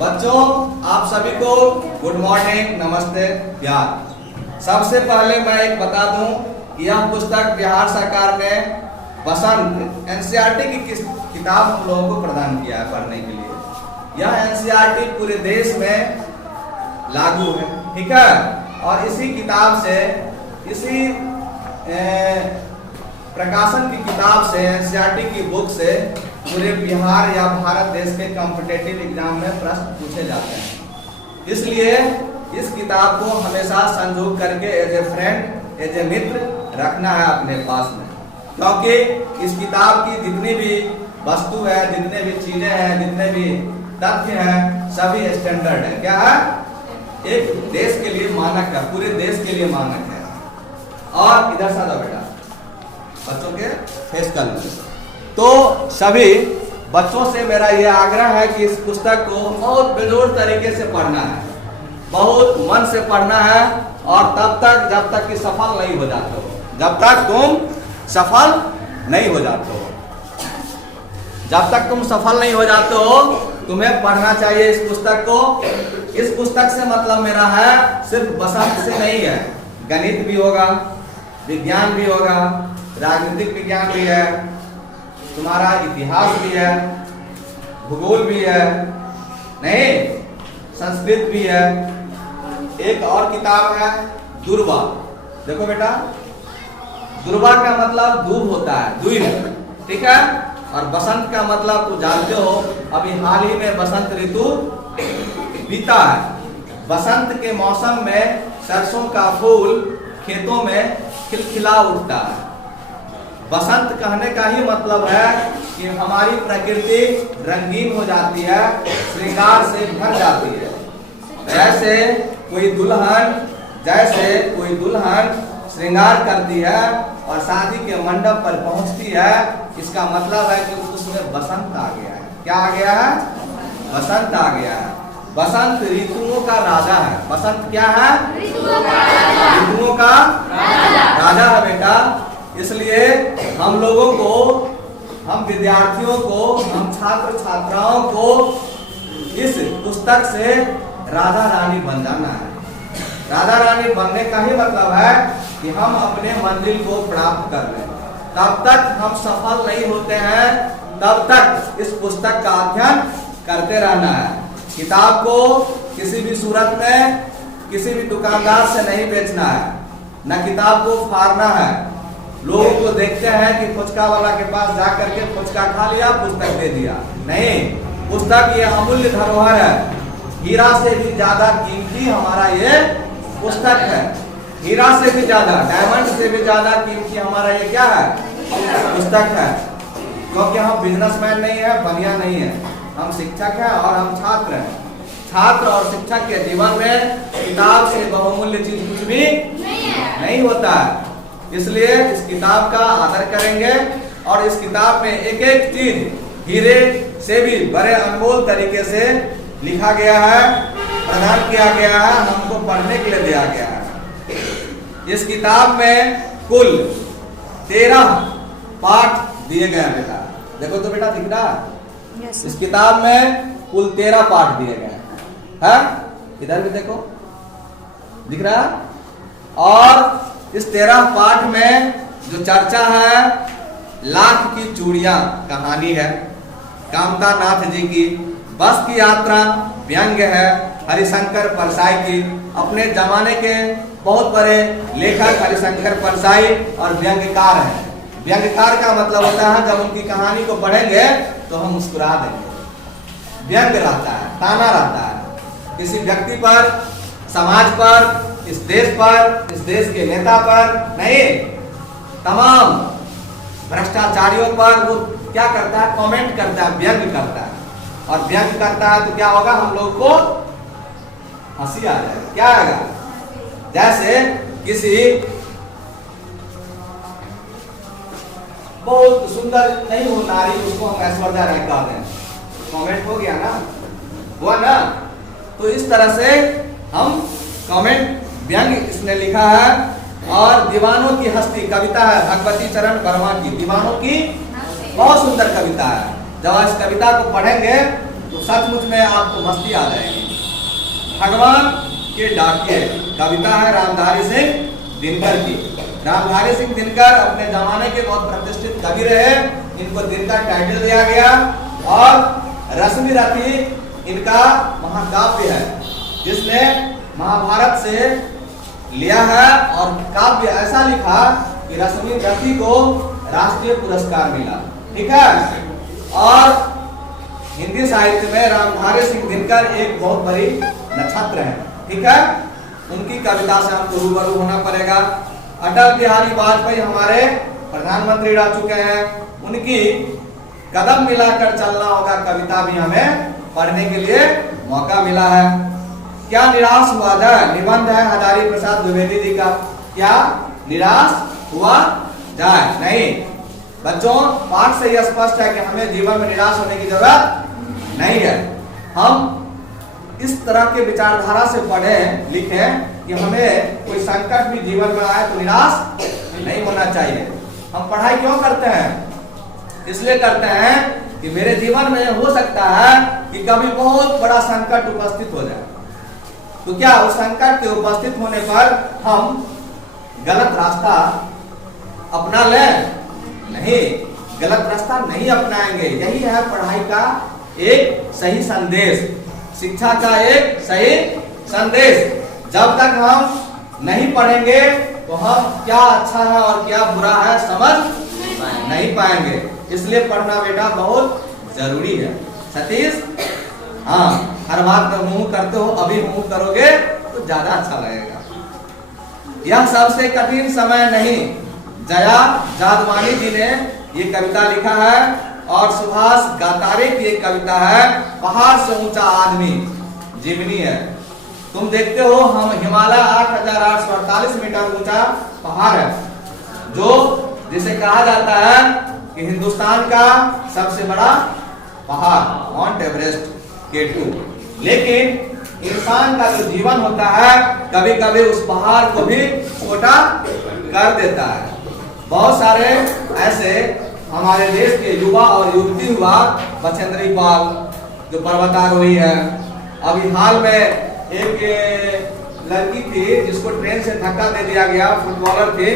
बच्चों, आप सभी को गुड मॉर्निंग, नमस्ते, प्यार। सबसे पहले मैं एक बता दूं कि यह पुस्तक बिहार सरकार ने बसंत एनसीईआरटी की किताब हम लोगों को प्रदान किया है पढ़ने के लिए। यह एनसीईआरटी पूरे देश में लागू है, ठीक है। और इसी किताब से, इसी प्रकाशन की किताब से, एनसीईआरटी की बुक से पूरे बिहार या भारत देश के कॉम्पिटिटिव एग्जाम में प्रश्न पूछे जाते हैं। इसलिए इस किताब को हमेशा संजो करके as a friend, as a मित्र रखना है अपने पास में, क्योंकि इस किताब की जितनी भी वस्तु है, जितने भी चीजें हैं, जितने भी तथ्य हैं, सभी स्टैंडर्ड है। क्या है? एक देश के लिए मानक है, पूरे देश के लिए मानक है। और इधर सा दो बेटा, बच्चों के फेस कर लो। तो सभी बच्चों से मेरा यह आग्रह है कि इस पुस्तक को बहुत बेजोड़ तरीके से पढ़ना है, बहुत मन से पढ़ना है, और तब तक जब तक कि सफल नहीं हो जाते हो, जब तक तुम सफल नहीं हो जाते हो, जब तक तुम सफल नहीं हो जाते हो, तुम्हें पढ़ना चाहिए इस पुस्तक को। इस पुस्तक से मतलब मेरा है सिर्फ बसंत से नहीं है, गणित भी होगा, विज्ञान भी होगा, राजनीतिक विज्ञान भी है, तुम्हारा इतिहास भी है, भूगोल भी है, नहीं, संस्कृत भी है। एक और किताब है दुर्वा। देखो बेटा, दुर्वा का मतलब दूब होता है, दूब, ठीक है। और बसंत का मतलब तो जानते हो, अभी हाल ही में बसंत ऋतु बीता है। बसंत के मौसम में सरसों का फूल खेतों में खिलखिला उठता है। बसंत कहने का ही मतलब है कि हमारी प्रकृति रंगीन हो जाती है, श्रृंगार से भर जाती है। जैसे कोई दुल्हन श्रृंगार करती है और शादी के मंडप पर पहुंचती है, इसका मतलब है कि उसमें बसंत आ गया है। क्या आ गया है? बसंत आ गया है। बसंत ऋतुओं का राजा है। बसंत क्या है? ऋतुओं का राजा है बेटा। इसलिए हम लोगों को, हम विद्यार्थियों को, हम छात्र छात्राओं को इस पुस्तक से राजा रानी बन जाना है। राजा रानी बनने का ही मतलब है कि हम अपने मंजिल को प्राप्त कर लें। तब तक हम सफल नहीं होते हैं, तब तक इस पुस्तक का अध्ययन करते रहना है। किताब को किसी भी सूरत में किसी भी दुकानदार से नहीं बेचना है, न किताब को फाड़ना है। लोगों को देखते हैं कि फुचका वाला के पास जा करके फुचका खा लिया, पुस्तक दे दिया। नहीं, पुस्तक ये अमूल्य धरोहर है। हीरा से भी ज्यादा कीमती हमारा ये पुस्तक है। हीरा से भी ज्यादा, डायमंड से भी ज्यादा कीमती हमारा ये क्या है? पुस्तक है। क्योंकि हम बिजनेसमैन नहीं है, बनिया नहीं है, हम शिक्षक हैं और हम छात्र हैं। छात्र और शिक्षक के जीवन में किताब से बहुमूल्य चीज कुछ भी नहीं होता है। इसलिए इस किताब का आदर करेंगे, और इस किताब में एक एक चीज हीरे से भी बड़े अनमोल तरीके से लिखा गया है, प्रदान किया गया है, हमको पढ़ने के लिए दिया गया है। इस किताब में कुल 13 पाठ दिए गए हैं बेटा। देखो तो बेटा, दिख रहा है? इस किताब में कुल 13 पाठ दिए गए हैं। इधर भी देखो, दिख रहा है? और इस 13 पाठ में जो चर्चा है, लाख की चूड़ियां कहानी है, कामता नाथ जी की, बस की यात्रा व्यंग्य है, हरिशंकर परसाई की, अपने जमाने के बहुत बड़े लेखक हरिशंकर परसाई और व्यंग्यकार हैं। व्यंग्यकार का मतलब होता है जब उनकी कहानी को पढ़ेंगे तो हम मुस्कुरा देंगे। व्यंग्य रहता है, ताना रहता है किसी व्यक्ति पर, समाज पर, इस देश पर, इस देश के नेता पर नहीं, तमाम भ्रष्टाचारियों पर वो क्या करता है? कमेंट करता है, व्यंग्य करता है। और व्यंग्य करता है तो क्या होगा? हम लोग को हंसी आ जाएगा। क्या आएगा? जैसे किसी बहुत सुंदर नहीं हो नारी, उसको हम ऐश्वर्या राय कहते हैं, कमेंट हो गया ना, हुआ ना? तो इस तरह से हम कमेंट, व्यंग्य इसने लिखा है। और दीवानों की हस्ती कविता है भगवती चरण वर्मा की, दीवानों की बहुत सुंदर कविता है। जब इस कविता को पढ़ेंगे तो सचमुच में आपको मस्ती आ जाएगी। भगवान के डाकिए कविता है रामधारी सिंह दिनकर की। रामधारी सिंह दिनकर अपने जमाने के बहुत प्रतिष्ठित कवि रहे। इनको दिनकर टाइटल दिया गया और रश्मि रथी इनका महाकाव्य है, जिसने महाभारत से लिया है और काव्य ऐसा लिखा कि रश्मि रथी को राष्ट्रीय पुरस्कार मिला। ठीक है। और हिंदी साहित्य में रामधारी सिंह दिनकर एक बहुत बड़ी नक्षत्र है। ठीक है। उनकी कविता से हमको रूबरू होना पड़ेगा। अटल बिहारी वाजपेयी हमारे प्रधानमंत्री रह चुके हैं। उनकी कदम मिलाकर चलना होगा कविता भी हमें पढ़ने के लिए मौका मिला है। क्या निराश हुआ जाए निबंध है हजारी प्रसाद द्विवेदी जी का। क्या निराश हुआ जाए नहीं। बच्चों, पाठ से यह स्पष्ट है कि हमें जीवन में निराश होने की जरूरत नहीं है। हम इस तरह के विचारधारा से पढ़ें लिखें कि हमें कोई संकट भी जीवन में आए तो निराश नहीं होना चाहिए। हम पढ़ाई क्यों करते हैं? इसलिए करते हैं कि मेरे जीवन में हो सकता है कि कभी बहुत बड़ा संकट उपस्थित हो जाए, तो क्या उस संकट के उपस्थित होने पर हम गलत रास्ता अपना लें? नहीं, गलत रास्ता नहीं अपनाएंगे। यही है पढ़ाई का एक सही संदेश, शिक्षा का एक सही संदेश। जब तक हम नहीं पढ़ेंगे तो हम क्या अच्छा है और क्या बुरा है समझ नहीं पाएंगे। इसलिए पढ़ना बेटा बहुत जरूरी है। सतीश, हाँ, हर बात में मुंह करते हो, अभी मुंह करोगे तो ज्यादा अच्छा लगेगा। यह सबसे कठिन समय नहीं। जया जादवानी जी ने ये कविता लिखा है और सुभाष गातारे की एक कविता है पहाड़ से ऊंचा आदमी जीवनी है। तुम देखते हो हम हिमालय 8,848 मीटर ऊंचा पहाड़ है, जो जिसे कहा जाता है कि हिंदुस्तान का सबसे बड़ा पहाड़ माउंट एवरेस्ट K2। लेकिन इंसान का जो जीवन होता है कभी कभी उस पहाड़ को भी छोटा कर देता है। बहुत सारे ऐसे हमारे देश के युवा और युवती हुआ बछेंद्री पाल जो पर्वतारोही है। अभी हाल में एक लड़की थी जिसको ट्रेन से धक्का दे दिया गया, फुटबॉलर थी,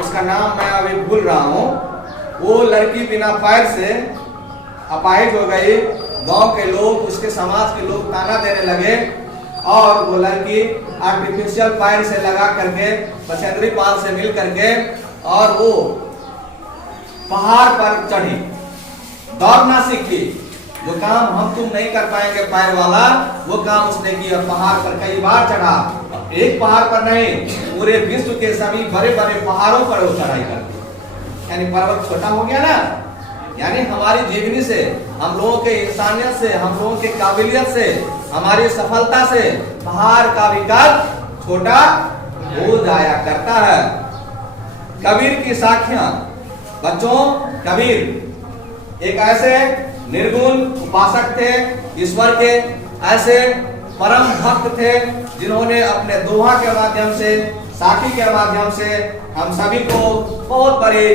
उसका नाम मैं अभी भूल रहा हूँ। वो लड़की बिना पैर से अपाहिज हो गई। गांव के लोग, उसके समाज के लोग ताना देने लगे और वो लड़की आर्टिफिशियल पैर से लगा करके बछेंद्री पाल से मिल करके और वो पहाड़ पर चढ़ी, दौड़ना सीखी। जो काम हम तुम नहीं कर पाएंगे पैर वाला, वो काम उसने किया। पहाड़ पर कई बार चढ़ा, एक पहाड़ पर नहीं, पूरे विश्व के सभी बड़े बड़े पहाड़ों पर वो चढ़ाई करती। यानी पर्वत छोटा हो गया ना। यानी हमारी जीवनी से, हम लोगों के इंसानियत से, हम लोगों के काबिलियत से, हमारी सफलता से पहाड़ का विकल्प छोटा हो जाया करता है। कबीर की साखियां। बच्चों, कबीर एक ऐसे निर्गुण उपासक थे ईश्वर के, ऐसे परम भक्त थे जिन्होंने अपने दोहा के माध्यम से, साखी के माध्यम से हम सभी को बहुत बड़ी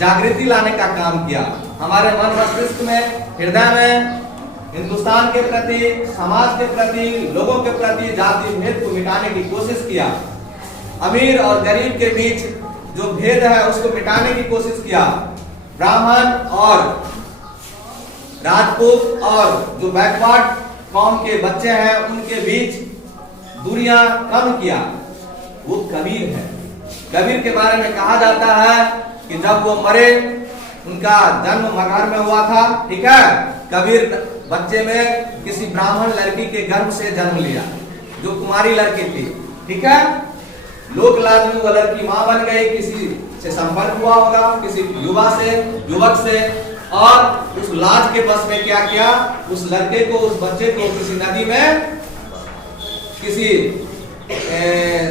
जागृति लाने का काम किया। हमारे मन मस्तिष्क में, हृदय में हिंदुस्तान के प्रति, समाज के प्रति, लोगों के प्रति जाति भेद को मिटाने की कोशिश किया। अमीर और गरीब के बीच जो भेद है उसको मिटाने की कोशिश किया। ब्राह्मण और राजपूत और जो बैकवर्ड कौम के बच्चे हैं उनके बीच दूरियां कम किया। वो कबीर है। कबीर के बारे में कहा जाता है कि जब वो मरे, उनका जन्म मगहर में हुआ था। ठीक है। कबीर बच्चे में किसी ब्राह्मण लड़की के गर्भ से जन्म लिया, जो कुमारी लड़की थी। ठीक है। लोक लाज में वो लड़की मां बन गई, किसी से संपर्क हुआ होगा, किसी युवा से, युवक से, और उस लाज के बस में क्या किया, उस लड़के को, उस बच्चे को किसी नदी में, किसी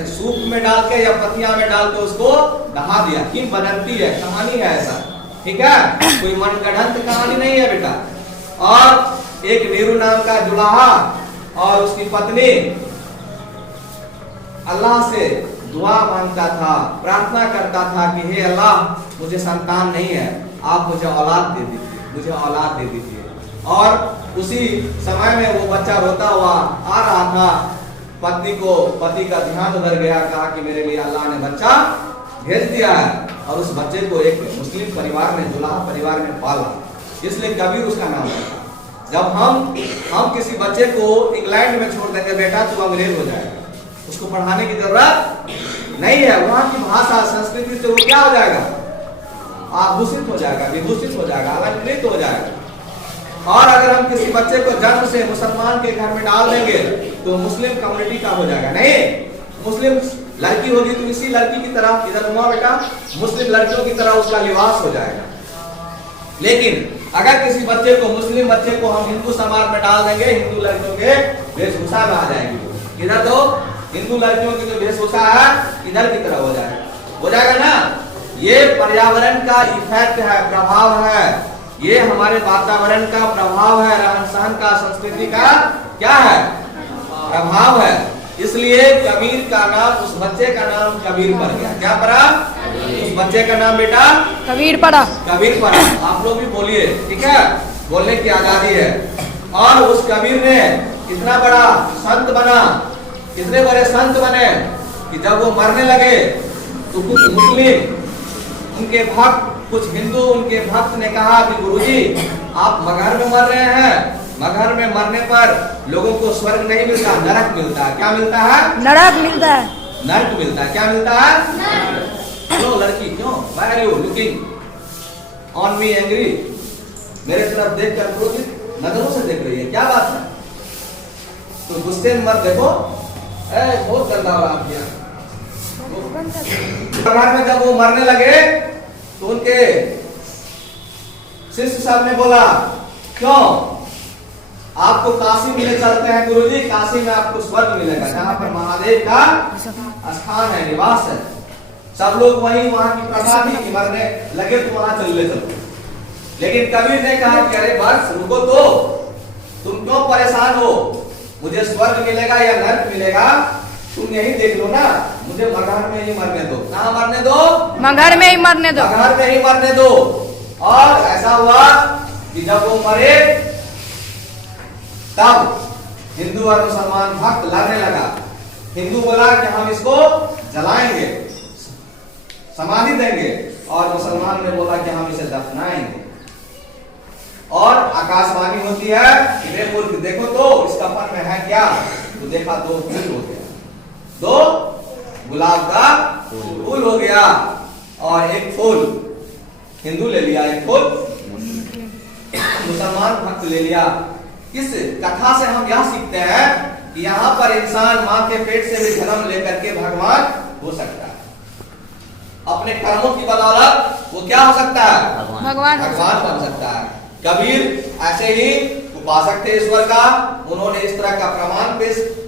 सूप में डाल के या पतिया में डाल के उसको नहा दिया। किंवदंती है, कहानी है ऐसा। ठीक है। कोई मनगढ़ंत कहानी नहीं है बेटा। और एक नीरू नाम का जुलाहा और उसकी पत्नी अल्लाह से दुआ मांगता था, प्रार्थना करता था कि हे अल्लाह, मुझे संतान नहीं है, आप मुझे औलाद दे दीजिए, मुझे औलाद दे दीजिए। और उसी समय में वो बच्चा रोता हुआ आ रहा था। पति का ध्यान उधर गया, कहा कि मेरे लिए अल्लाह ने बच्चा भेज दिया है, और उस बच्चे को एक मुस्लिम परिवार में, दुल्हा परिवार में पाला, इसलिए कबीर उसका नाम रखा। जब हम किसी बच्चे को इंग्लैंड में छोड़ देंगे, बेटा तू अंग्रेज हो जाएगा, उसको पढ़ाने की जरूरत नहीं है। वहां की भाषा संस्कृति से वो क्या हो जाएगा, आभूषित हो जाएगा, विभूषित हो जाएगा, अलंकृत हो जाएगा। और अगर हम किसी बच्चे को जन्म से मुसलमान के घर में डाल देंगे तो मुस्लिम कम्युनिटी का हो जाएगा। नहीं, मुस्लिम लड़की होगी तो इसी लड़की की तरह, इधर घुमा बेटा, मुस्लिम लड़कियों की तरह उसका लिबास हो जाएगा। लेकिन अगर किसी बच्चे को, मुस्लिम बच्चे को हम हिंदू समाज में डाल देंगे, हिंदू लड़कियों के वेशभूषा में आ जाएंगे, इधर तो हिंदू लड़कियों की जो वेशभूषा है इधर की तरह हो जाएगा ना। ये पर्यावरण का इफेक्ट है, प्रभाव है, ये हमारे वातावरण का प्रभाव है, रहन सहन का, संस्कृति का क्या है, प्रभाव है। इसलिए कबीर का नाम, उस बच्चे का नाम कबीर पड़ गया। क्या पड़ा? उस बच्चे का नाम बेटा कबीर पड़ा। कबीर पड़ा। आप लोग भी बोलिए, ठीक है, बोलने की आजादी है। और उस कबीर ने इतना बड़ा संत बना, इतने बड़े संत बने कि जब वो मरने लगे तो कुछ मुस्लिम, उनके भक्त, कुछ हिंदू उनके भक्त ने कहा कि गुरुजी आप मगहर में मर रहे हैं, मगहर में मरने पर लोगों को स्वर्ग नहीं मिलता, नरक मिलता है। क्या मिलता है? नरक मिलता है। नरक मिलता है। क्या मिलता है? क्यों लड़की, क्यों? Why are you looking on me angry? मेरे तरफ देख कर क्रोधित नजरों से देख रही है, क्या बात है? तो गुस्से में मत देखो, बहुत गंदा बात किया। मगहर में जब वो मरने लगे तो उनके शिष्य साहब ने बोला, क्यों आपको काशी में ले चलते हैं गुरुजी, काशी में आपको स्वर्ग मिलेगा, जहाँ पर महादेव का स्थान है, निवास है। सब लोग वहीं, वहां की प्रथा थी कि मरने लगे तो वहां चले चलो। लेकिन कबीर ने कहा कि अरे बस रुको तो, तुम क्यों परेशान हो, मुझे स्वर्ग मिलेगा या नरक मिलेगा तुम यही देख लो ना, मुझे मगहर में ही मरने दो। कहाँ मरने दो? मगहर में ही मरने दो। मगहर में ही मरने दो। और ऐसा हुआ कि जब वो मरे तब हिंदू और मुसलमान भक्त लड़ने लगा। हिंदू बोला कि हम इसको जलाएंगे, समाधि देंगे, और मुसलमान ने बोला कि हम इसे दफनाएंगे। और आकाशवाणी होती है कि वे मूर्ख देखो तो इस कफन में है क्या, तो देखा दो फूल हो गया, दो गुलाब का फूल हो गया, और एक फूल हिंदू ले लिया, एक फूल मुसलमान भक्त ले लिया। इस कथा से हम यह सीखते हैं कि यहाँ पर इंसान माँ के पेट से भी जन्म लेकर के भगवान हो सकता है। अपने कर्मों की बदौलत वो क्या हो सकता है? भगवान बन सकता है। कबीर ऐसे ही उपासक थे ईश्वर का, उन्होंने इस तरह का प्रमाण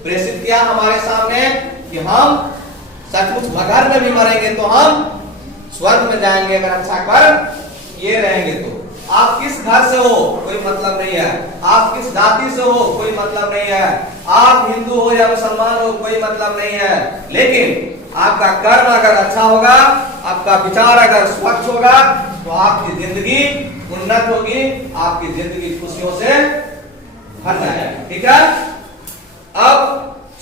प्रेषित किया हमारे सामने कि हम सचमुच मगहर में भी मरेंगे तो हम स्वर्ग में जाएंगे अगर अच्छा कर ये रहेंगे तो। आप किस घर से हो कोई मतलब नहीं है, आप किस जाति से हो कोई मतलब नहीं है, आप हिंदू हो या मुसलमान हो कोई मतलब नहीं है, लेकिन आपका कर्म अगर अच्छा होगा, आपका विचार अगर स्वच्छ होगा तो आपकी जिंदगी उन्नत होगी, आपकी जिंदगी खुशियों से भर जाएगी। ठीक है। अब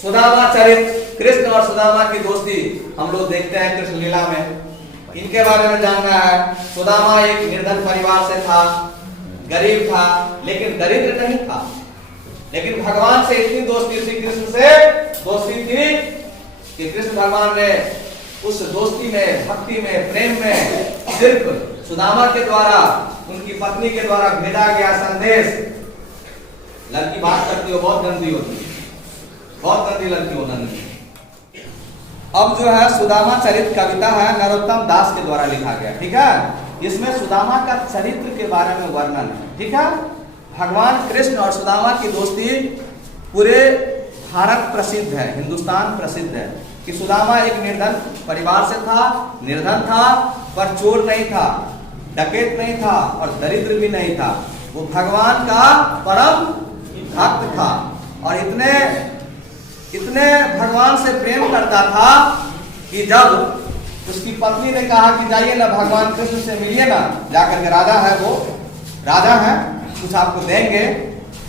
सुदामा चरित्र, कृष्ण और सुदामा की दोस्ती हम लोग देखते हैं कृष्ण लीला में, इनके बारे में जानना है। सुदामा एक निर्धन परिवार से था, गरीब था, लेकिन दरिद्र नहीं था। लेकिन भगवान से इतनी दोस्ती, श्री कृष्ण से दोस्ती थी कि कृष्ण भगवान ने उस दोस्ती में, भक्ति में, प्रेम में सिर्फ सुदामा के द्वारा, उनकी पत्नी के द्वारा भेजा गया संदेश। लड़की बात करती हो बहुत गंदी होती है, बहुत गंदी लड़की हो नंदी। अब जो है सुदामा चरित्र कविता है, नरोत्तम दास के द्वारा लिखा गया। ठीक है। इसमें सुदामा का चरित्र के बारे में वर्णन है। ठीक है। भगवान कृष्ण और सुदामा की दोस्ती पूरे भारत प्रसिद्ध है, हिंदुस्तान प्रसिद्ध है कि सुदामा एक निर्धन परिवार से था, निर्धन था, पर चोर नहीं था, डकैत नहीं था और दरिद्र भी नहीं था। वो भगवान का परम भक्त था और इतने भगवान से प्रेम करता था कि जब उसकी पत्नी ने कहा कि जाइए ना भगवान कृष्ण से मिलिए ना, जाकर के, राजा है वो, राजा है, कुछ आपको देंगे,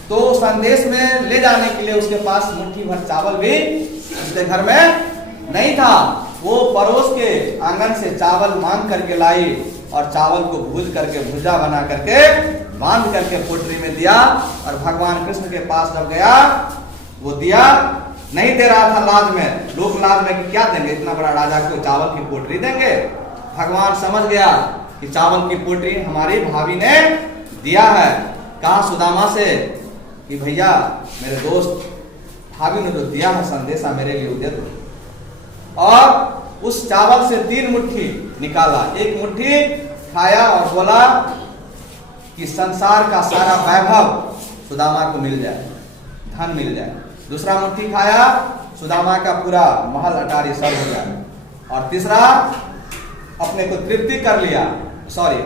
तो संदेश में ले जाने के लिए उसके पास मुट्ठी भर चावल भी उसके घर में नहीं था। वो पड़ोस के आंगन से चावल मांग करके लाई और चावल को भूज करके भुजा बना करके बांध करके पोटरी में दिया। और भगवान कृष्ण के पास जब गया, वो दिया नहीं दे रहा था लाज में, लोक लाज में कि क्या देंगे, इतना बड़ा राजा को चावल की पोटरी देंगे। भगवान समझ गया कि चावल की पोटरी हमारी भाभी ने दिया है। कहा सुदामा से कि भैया मेरे दोस्त, भाभी ने जो दिया है संदेशा मेरे लिए दे दो। और उस चावल से 3 मुट्ठी निकाला, एक मुट्ठी खाया और बोला कि संसार का सारा वैभव सुदामा को मिल जाए, धन मिल जाए। दूसरा मुट्ठी खाया, सुदामा का पूरा महल अटारी सब हो जाए। और तीसरा, अपने को तृप्ति कर लिया, सॉरी।